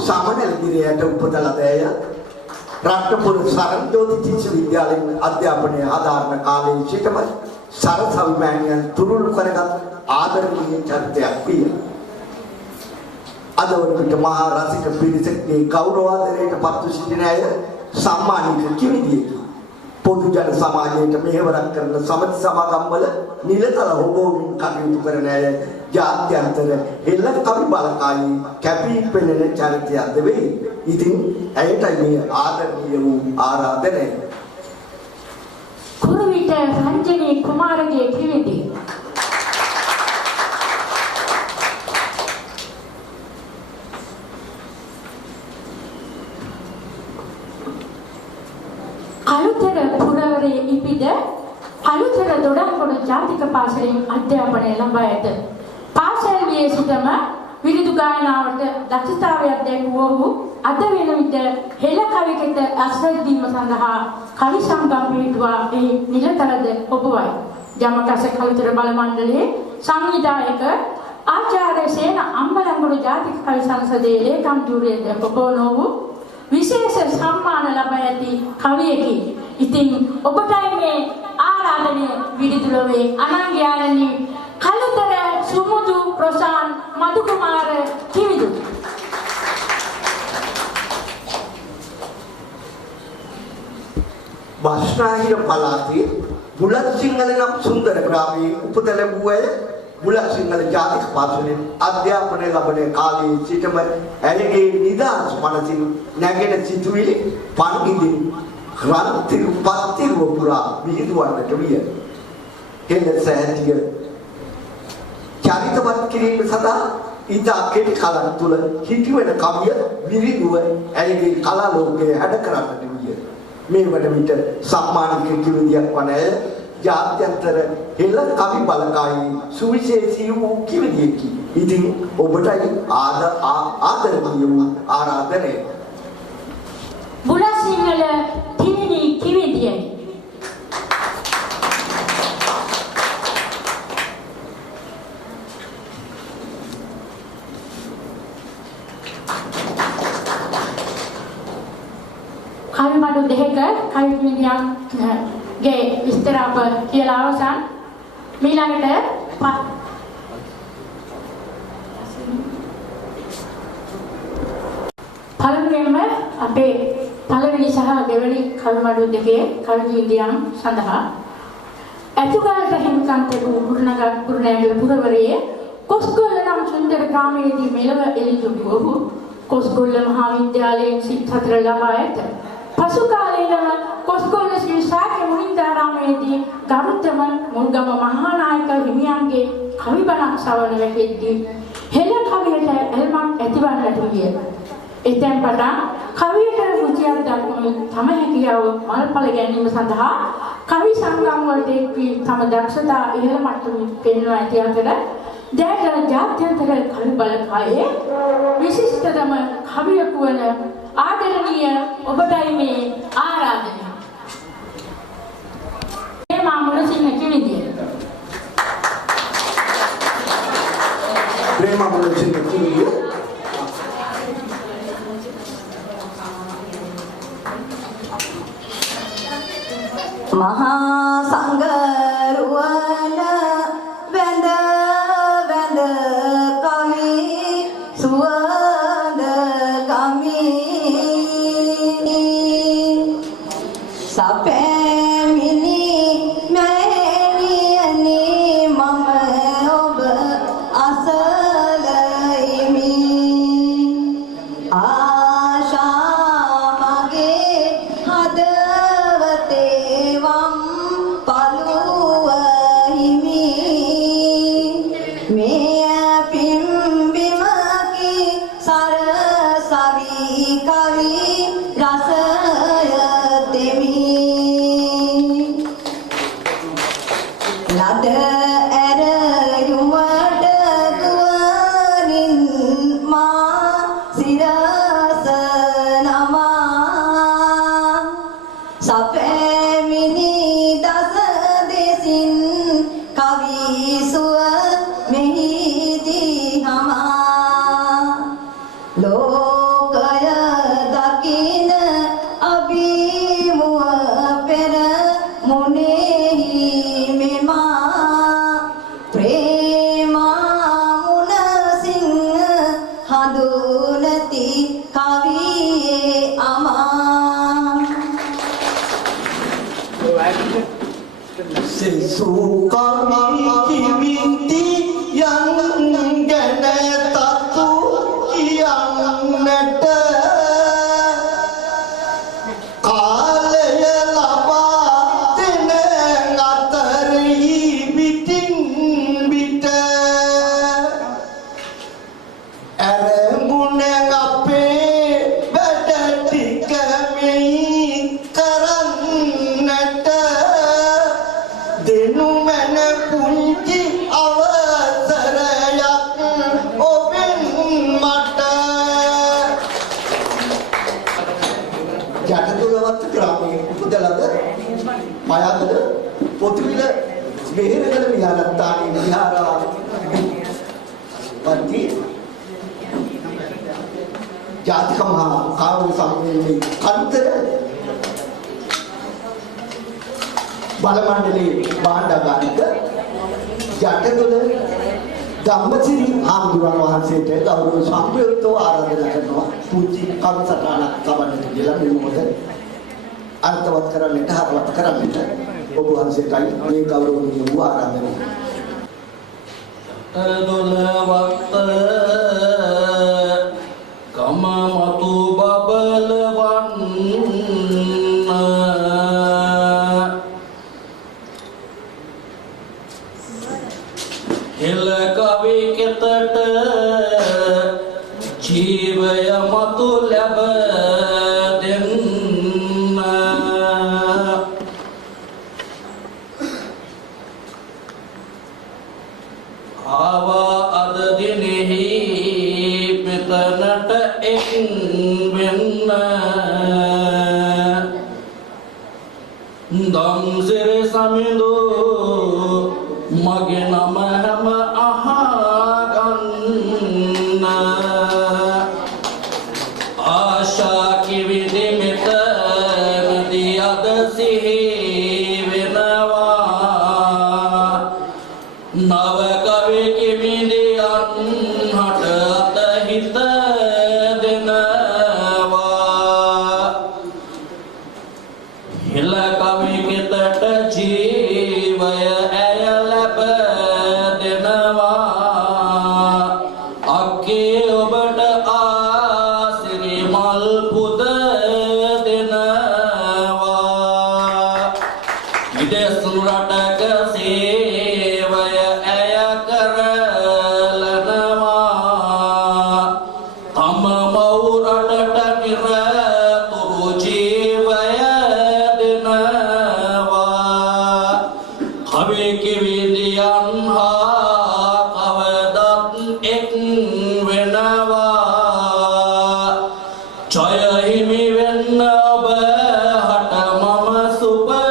සමනලගිරියට උපත ලද ඇය රත්නපුර සරණජෝති විශ්වවිද්‍යාලයේ අධ්‍යාපනය ආධාරණ කාලයේ සිටම සරසවි මෑණියන් තුරුළු කරගත් ආදරණීය චරිතයක් විය. අද වන විට මහා රසික පිරිසකගේ ගෞරවාදරයට පත්ව සිටින ඇය සම්මානිත කිවිඳියකි. පොදු ජන සමාජයට මෙහෙවරක් කරන සමිති සමාගම්වල නිලතල හොබෝමින් කටයුතු කරන ඇය ජාත්‍යන්තර හෙළ කවි බලකායේ කැපී පෙනෙන චරිතයක්ද වෙයි. ඉතින් ඇයටයි මේ ආදරණීය වූ ආරාධනය. කුරුවිට රංජනී කුමාරගේ කිවිඳිය. අලුතර පුරවරයේ ඉපිද අලුතර දොඩන්ගොඩ ජාතික පාසලෙන් අධ්‍යාපනය ලබා ඇත. පාසල් වියේ සිටම විරිදු ගායනාවට දක්ෂතාවයක් දැක්වූ ඔහු අද වෙන විට හෙළ කවිකෙත අස්වැද්දීම සඳහා කවි සංගම් පිටුවා එහි නිලතරද ඔබවයි. ජමකස කවිතර බල මණ්ඩලයේ සංවිධායක ආචාර්ය සේන අම්බලන්ගොඩ ජාතික කවි සංසදයේ ලේකම් ධුරයේද ඔබවන ඔහු විශේෂ සම්මාන ලබා ඇති කවියෙකි. ඉතින් ඔබටයි මේ ආරාධනය විරිදුලවේ අනංගයානනි කලුතර සුමුදු ප්‍රසාන් මధు කුමාර කිවිදු. බස්නාහිර පළාතේ බුලත් සිංහල නම් සුන්දර ග්‍රාමයේ උපත ලැබුව අය බුලත් සිංහල ජාතික පාසලෙන් අධ්‍යාපනය ලබන කාලයේ සිටම ඇයගේ නිදහස් මනසින් නැගෙන සිතුවිලි පන්ගිදින් රන්තිරු පත්තිරුව පුරා විහිදුවන්නට විය. හෙළ සැහැතිය චරිතවත් කිරීම සඳහා ඉතා කෙටි කාලයක් තුළ හිටිවෙන කවිය විරිදුව ඇයගේ කලා ලෝකයේ හැඩ කරන්නට විය. මේ වන විට සම්මානික කිවිඳියක් වන ඇය ජාත්‍යන්තර හෙළ කවි බලකායේ සුවිශේෂී වූ කිවිඳියකි. ඉතින් ඔබටයි ආදරණීය වූ ආරාධනය. බුලත් සිංහල තිරිණි කිවිඳියයි. කවි මඩු දෙක කවි කිවිඳියන්ගේ විස්තර අප කියලා අවසන් මීළඟට පළමුවෙන්ම අපේ පළවෙනි සහ දෙවෙනි කල්මඩු දෙකේ කල්ජීන්දියන් සඳහා ඇතුගාලට හිමිකම් ලැබූ කුරුණෑගල පුරවරයේ කොස්ගොල්ල නම් සුන්දර ග්‍රාමයේදී මෙලව එළිදුණු ඔහු කොස්ගොල්ල මහා විද්‍යාලයෙන් සිත් 4 ලබා ඇත. පසු කාලයේම කොස්ගොල්ල ශ්‍රී ශාක්‍ය මුනින්දාරාමයේදී ගරුතම මුල්ගම මහානායක හිමියන්ගේ කවි බණක් ශ්‍රවණ වෙද්දී හෙළ කවියට ඇල්මක් ඇතිවන්නට විය. එතෙන් පටන් කවියට රුචියක් දක්වමින් තම හැකියාව මල්පල ගැනීම සඳහා කවි සංගම් වලට එක් වී තම දක්ෂතා ඉහළ මට්ටමින් පෙන්වා ඇති අතර දැන් ජාත්‍යන්තර කවි බලකායේ විශිෂ්ටතම කවියෙකු වන ආදරණීය ඔබටයි මේ ආරාධනය. මේ මාමුලසිංහ කිවිදිය. ප්‍රේමමුලසිංහ කිවිදිය. මහා සංඝරුවන වැඳ වැඳ කවි සුවඳ ගමි සපැමිනි මෑණියනි මම ඔබ අසලයිමි ආශාමගේ හදවතේ බලමණ්ඩලයේ භාණ්ඩාගාරික යටගොඩ ධම්මසිරි හාමුදුරන් වහන්සේට ගෞරව සම්ප්‍රයුක්තව ආරාධනා කරනවා පුංචි කවි සටහනක් කවන්නට කියලා මේ මොහොතේ අර්ථවත් කරන්නට හරවත් කරන්නට ඔබ වහන්සේටයි මේ ගෞරවනීය වූ ආරාධනාව. දොළවත්ත කම මතු බබලවන්න හෙළ කවි කෙතට ජීවය මතු ලැබ දෙන්න ආවා අද දිනෙහි පිතනට එක් වෙන්න දම් සිරි සමිඳු මගේ නම හැම අහගන්න ආශා කිවිදි මෙතනදී අද සිහි වෙනවා කිවිදියන් හා කවදත් එක් වෙනවා ජය හිමි වෙන්න ඔබ හට මම සුපතනවා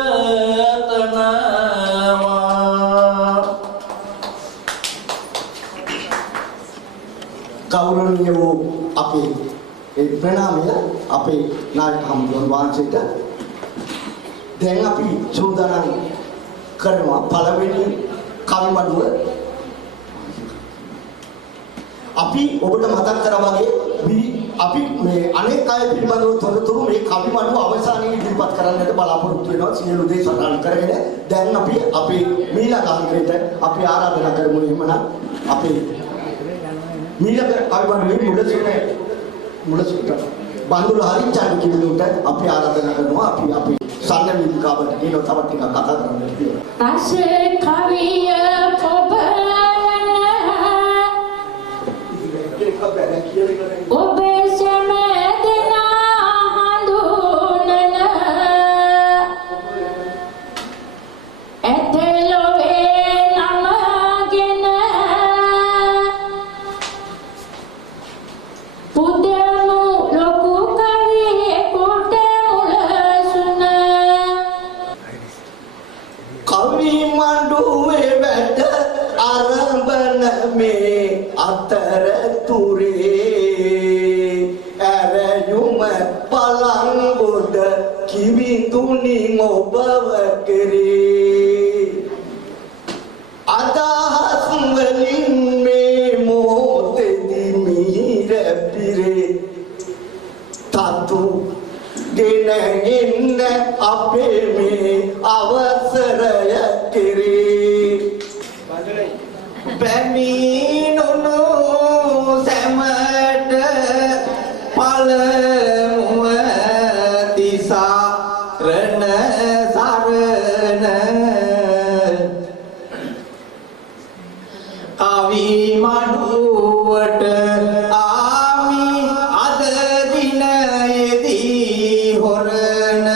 ගෞරවනීය වූ අපේ ඒ ප්‍රණාමය අපේ නායක හමුදුන් වහන්සේට දැන් අපි සූදානම් කරනවා පළවෙනි කවිමඩුව අපි ඔබට මතක් කරා වගේ අපි මේ අනෙක් අය පිළිබඳව තොරතුරු මේ කවිමඩුව අවසානයේ ඉදිරිපත් කරන්නට බලාපොරොත්තු වෙනවා සියලු දේ සටහන් කරගෙන දැන් අපි අපේ මීලා ගාමිණයට අපි ආරාධනා කරමු එහෙමනම් අපේ මීලා කවිමඩුවේ මුලසුට බන්දුල හරිචාන් කිවිලුට අපි ආරාධනා කරනවා අපි සම්මේලනිකාවට කියන තවත් ටිකක් කතා කරන්න කියලා. රසේ කවිය ඔබ සෑම දෙනා හඳුනන ඇතලොවේ නමගෙන පුදමු ලොකු කවියෙකුට මුලසුන කවි මඬුවේ වැඩ ආරම්භන මේ අතරතුරේ ඇරයුම පලංගොඩ කිවිතුනින් ඔබව කෙරේ අදහස් වලින් මේ මොහොතේදී මිහිර පිරේ තතු ගෙන එන්න අපේ මේ අවසරය කෙරේ පැමිණුණු සැමට පළමුව දිසා රණ සරණ කවි මඩුවට ආමි අද දිනයේදී හොරණ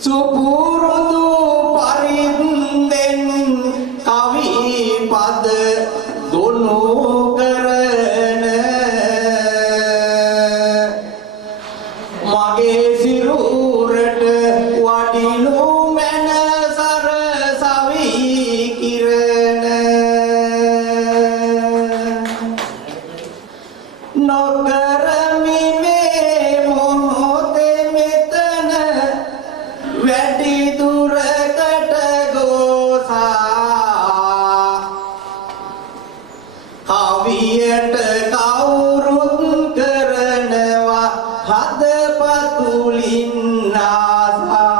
සුපුරුදු පරිද්දෙන් කවි පද ගොනු කරන මගේ සිරුරට වඩිනු මැන සරසවි කිරණ නොකරමි මේ මොහොතේ මෙතන වැඩි දුරකට ගෝසා කවියට කවුරුත් කරනවා හදපතුලින් ආසා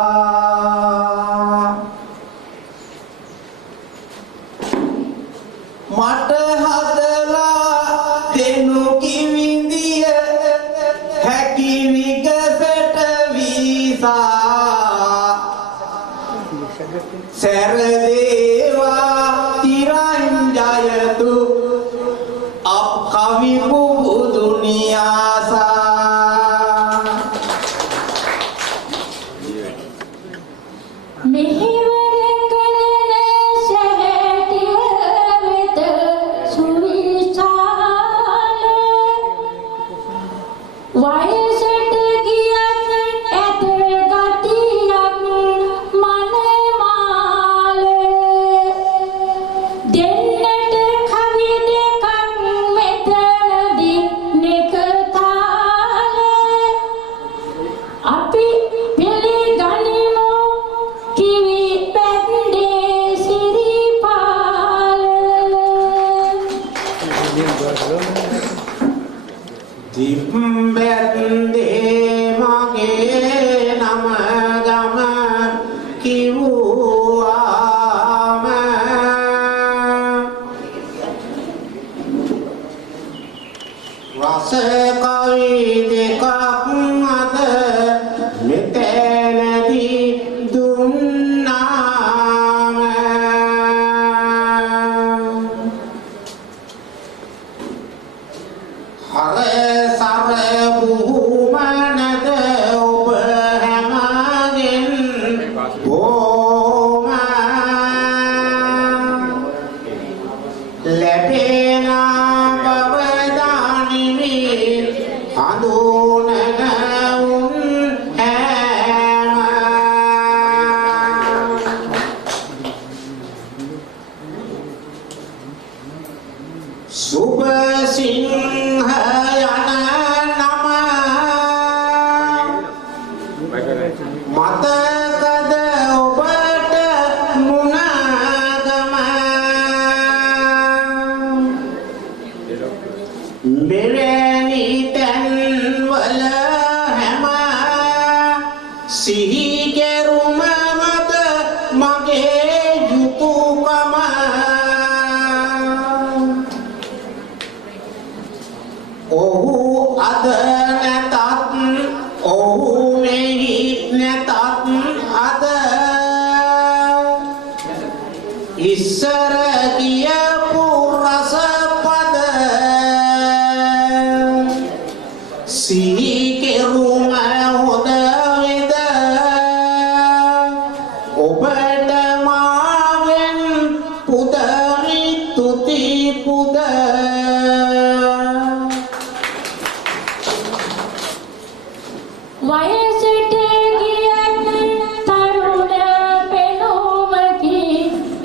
මට හදලා දෙනු කිවිඳිය හැකි විගසට වීසා සැරදේවා තිරංජයතු අප කවි පුදුනියාසා මෙහෙවර කරන සැහැටිය වෙත සුවිශාල වයසට ගියත් ඇත ගතියක් මනමාල දෙන්නට කවි දෙකක් මෙතනදී නිකතාල අපි පිළිගනිමු කිවි ඉස්සර කියපු රසපද සිහි කෙරුම හොඳ විද ඔබට මාගෙන් පුදරි තුති පුද වයසට ගියත් තරුණ පෙනුමකි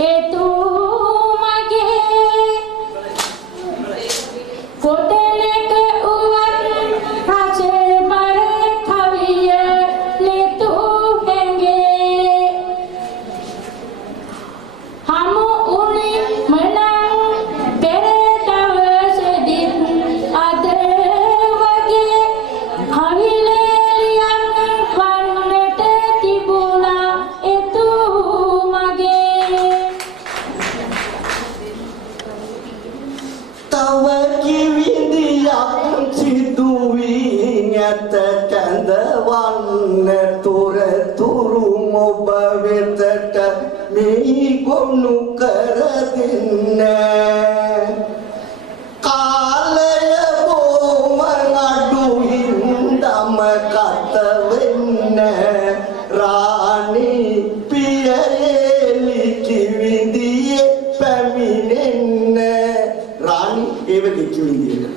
එතුමගේ කොතැනක වුවත් රසබර කවිය නෙතු හැඟේ හමු උනේ මනං පෙර දවසෙදිත් අද වගේ කවිලෙලියක් වන්නට තිබුණා එතුමගේ තව කිවිදියක් සිදු වී නැත කැඳවන්න තොරතුරු ඔබ වෙතට මේ ගොනු කර දෙන්න කාලය බොම අඩු හින්දම කත වෙන්න රාණි පියලි කිවිදියේ පැමිණෙන්න රාණි ඒවගේ කිවිදියට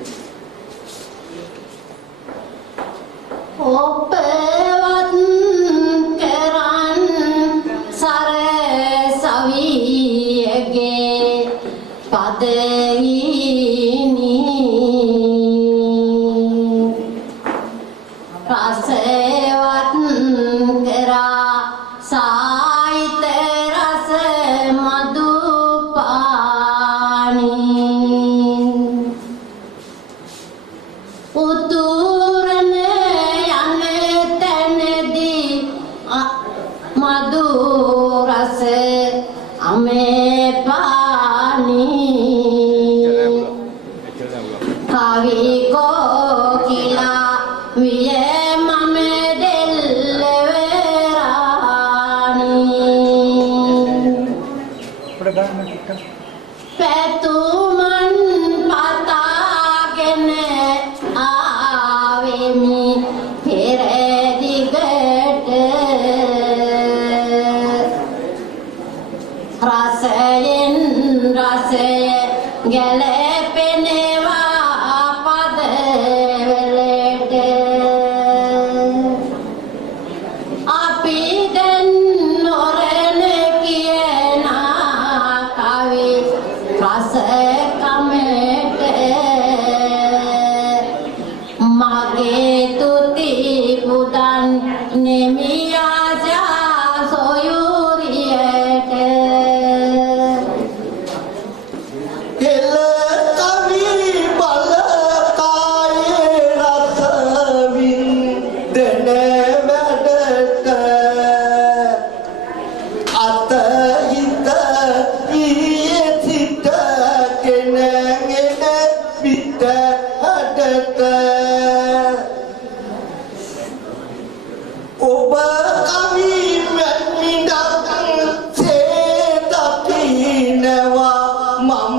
ඔපවත් කරන් සරසවියගේ පදයිනි රසවත් කරා සායිත රස මදුපානි උතුරන යන තැනදී මදු රස අමේ පානි කවි කෝකිලා විය මම දෙල්ලවරානි පැතුමන් පතාගෙන ආවෙමි පෙරදිගට රසයෙන් රසය ගැලපෙනවා පදවලට අපි දැන් නොරන කියනා කවි රස කමට මගේ තුති පුදන් නෙමියාසා සොයුරියට එල කවි බල කායේ රසවින් දෙන වැඩට අත හිත ඊයේ සිට කෙනගෙන පිට හදට ඔබ කවි මැනිඩක් සේ දකිනවා මම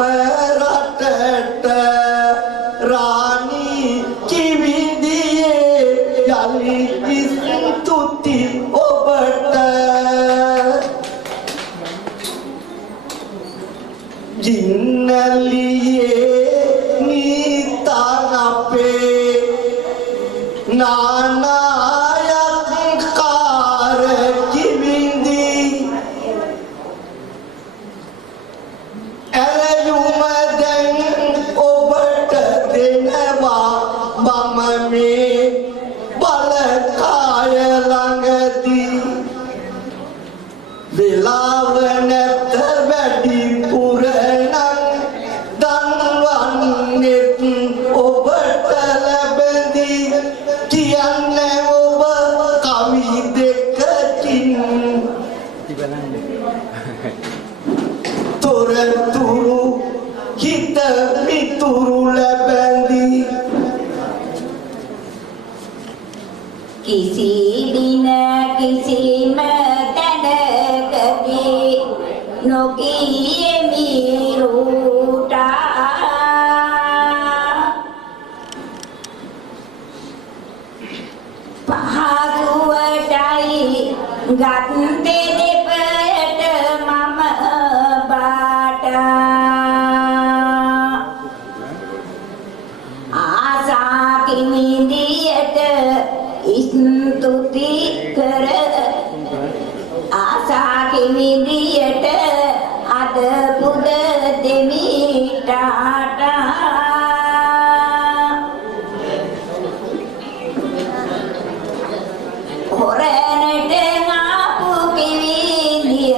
රටට රාණි කිවිදියේ යලි ස්තුති ඔබට ජින්නලියේ නීතන් අපේ නානායක්කාර කිවිඳි ඇරයුම දැන් ඔබට දෙනවා මම මේ බලකාය ළඟදී වෙලාව නැත වැඩිපුර නම් දන්වන්නෙත් ඔබට ලැබෙදී කියන්නේ ඔබ කවි දෙකකින් තොරතුරු හිත මිතුරු ලැබෙදී කිසි දින කිසිම තැනකදී නොකියෙමි රූටා පහසුවටයි ගත්තේ දෙපයට මම බාටා ආසාකිනිදියට ස්තුති කර ආසාකිනිදියට අද පුද දෙමි ටාටා හොරනට නාපු කිවිලිය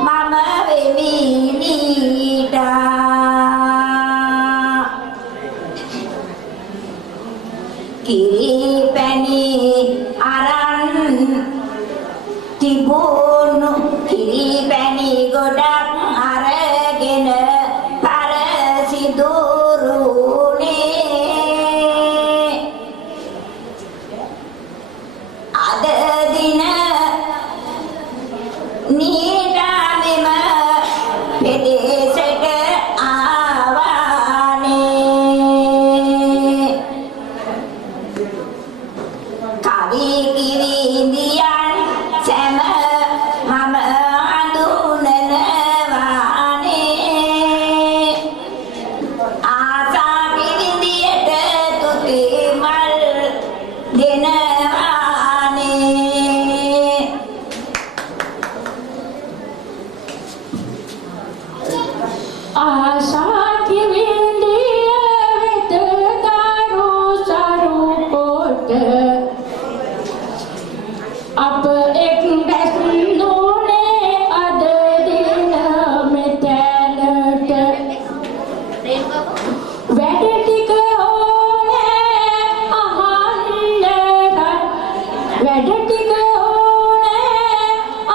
මම වෙමි නීටා කිරි පැණි අරන් තිබුණු කිරි පැණි ගොඩක් අරගෙන පරසිදුරුනේ අද දින නීටා මෙම පෙදෙසට ආවානේ කවි කිරිඳියන් සැම මම හඳුනනවානේ ආසා කිරිඳියට තුති මල් දෙනවානේ ආශා කිවිඳිය වෙත දරු සරු කොට අප එක් බැස්නුනේ අද දින මෙතැනට වැඩ ටික ඕනේ අහන්න වැඩ ටික ඕනේ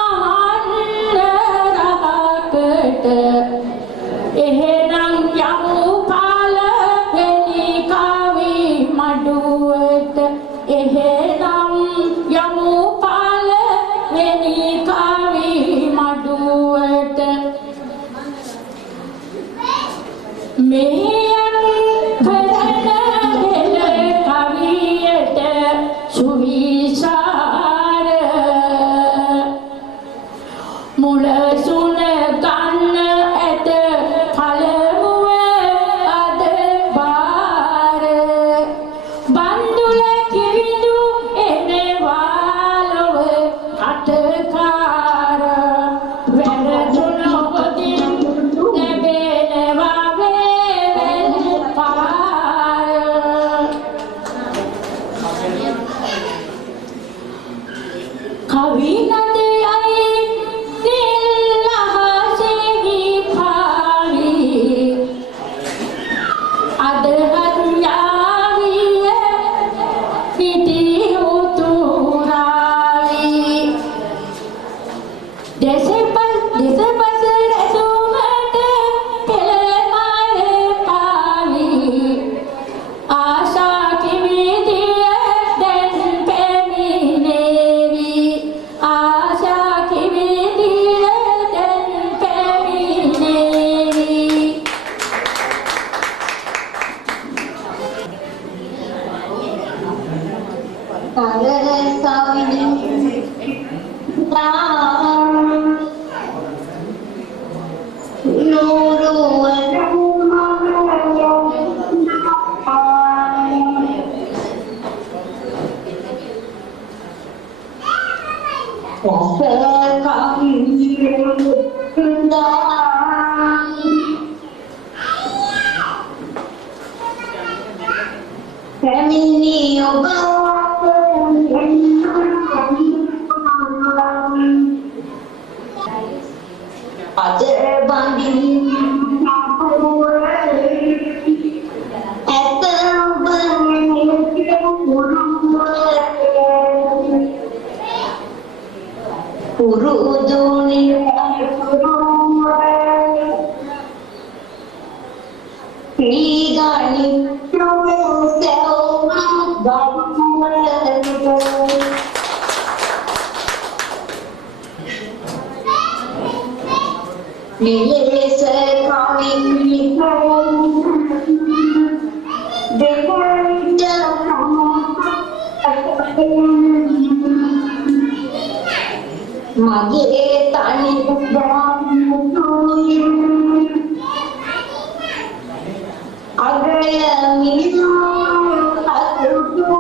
අහන්න රහකට එහෙනම් යමු පාලවෙනි කවි මඩුවට එහෙනම් යමු පාලවෙනි කවි මඩුවට මෙයන් කරන හෙළ කවියට සුවිසාර මුලසුන ගන්න ඇත පළමුව අද බාර බන්දුල කිවිඳු එනවාලොව කටකාර වැරදුන ඔබදින් නැබෙනවා වේවෙල් පාර කවි නදයයි නිල් අහසෙහි පාවි අදහත් යාවිය නිති උතුරාවි දෙසපස් රැසුමට පෙළමාර පාවි ආශා කිවිදිය දැන් පැමිණේවි ආශා කිවිදිය දැන් පැමිණේවි නිලෙස කවින් දෙවන්ත මගේ තනි පුබ්බාමුතුයි අගය මිනු අතුතු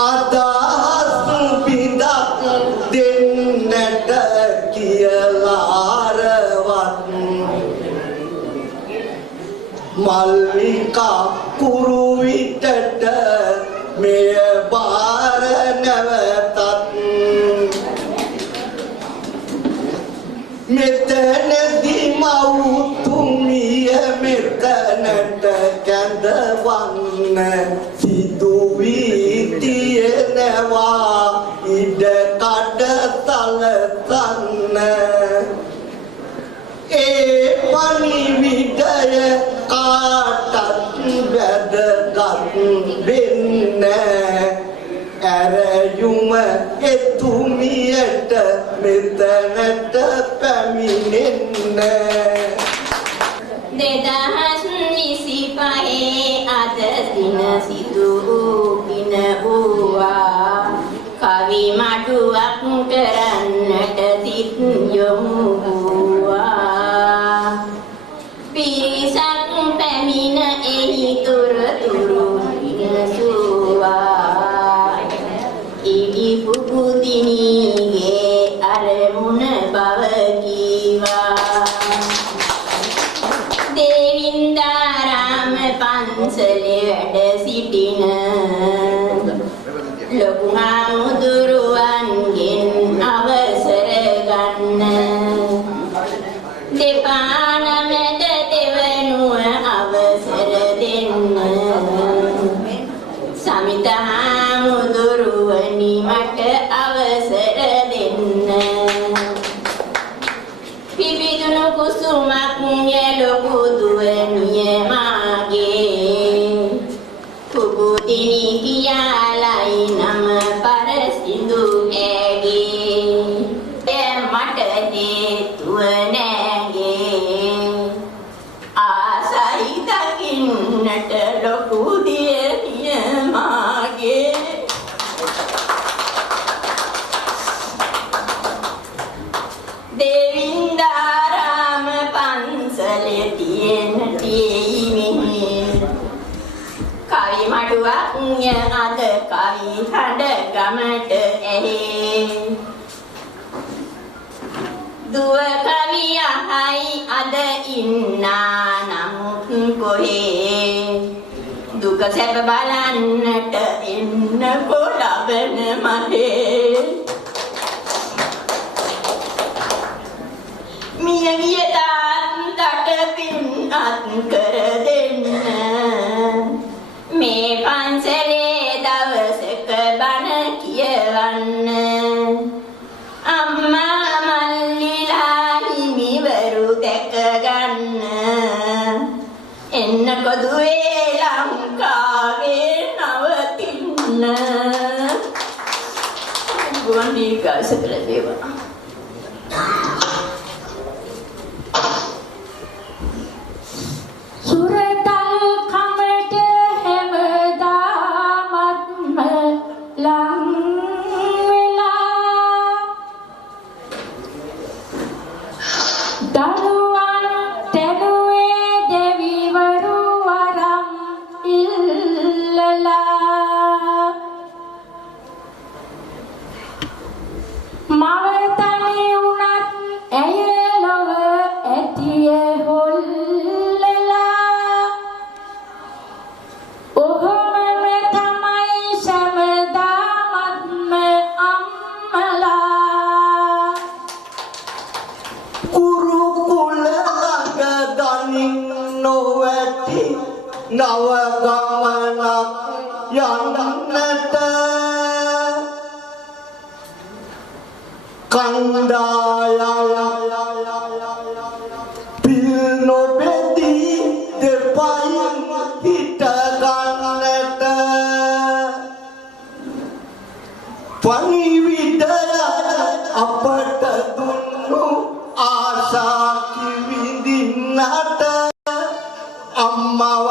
අදහස් විඳක් නැවතත් මෙතනදී මවුතුමිය මෙතනට කැඳවන්න සිදු වී තියෙනවා ඉඩ කඩ තලතන්න ඒ පණිවිඩය කාටත් වැදගත් වෙන්න ඇරයුම එතුමියට මෙතනට පැමිණෙන්න 2025 අද දින සිදු වූ පින වූවා කවි මඩුවක් කරන්නට සිත් යොමු වූවා පිරිසක් පැමිණ එහි තොරතුරු විමසුවා ඉදි පුබුදිනීගේ අරමුණ බව කීවා දේවින්දාරාම පන්සලේ වැඩ සිටින ලොකු හාමුදුරුවන්ගෙන් අවසර ගන්න දෙපා නමෙත දෙවනුව අවසර දෙන්න සමිත හාමුදුරුවනි මට අවසර දෙන්න පිබිදුණු කුසුමක් ලොකු දුවනිය මාගේ කුබුදිනි කියාලයි නම පරසිඳු ඇගේ මට හේතුව නැගේ ආසයි දකින්නට ලොකු දියණිය මාගේ දේවින්දාරාම පන්සලේ තියෙන තියෙන්නේ කවි මඩුවක් අද කවි හඬ ගමට ඇහේ දුව කවි අහයි අද ඉන්නා නමුත් කොහේ දුක සැප බලන්නට එන්න කොළබන මහේ මියගිය තාත්තට පින් අත් කර දෙන්න මේ පන්සලේ දවසක බණ කියවන්න අම්මා මල්ලිලා හිමිවරු දැක ගන්න එන්න කොදුවේ ලංකාවේ නවතින්න ගුවන් දීර්ඝායුෂ කළ දේවා සුරතල් කමට හැමදාමත්ම ලං වෙලා දරුවන් තැනුවේ දෙවිවරු වරම් ඉල්ලලා මව තනි වුණත් ඇය ලොව ඇතිය හොල්ලලා ඔහොමම තමයි සැමදාමත්ම අම්මලා කුරුකුල ළඟ දනින් නොවැටි නව ගමනක් යන්නට කණ්ඩායම් පිල් නොබෙදී දෙපයින් හිට ගන්නට පණිවිඩය අපට දුන්නු ආශා කිවිඳින්නට අම්මව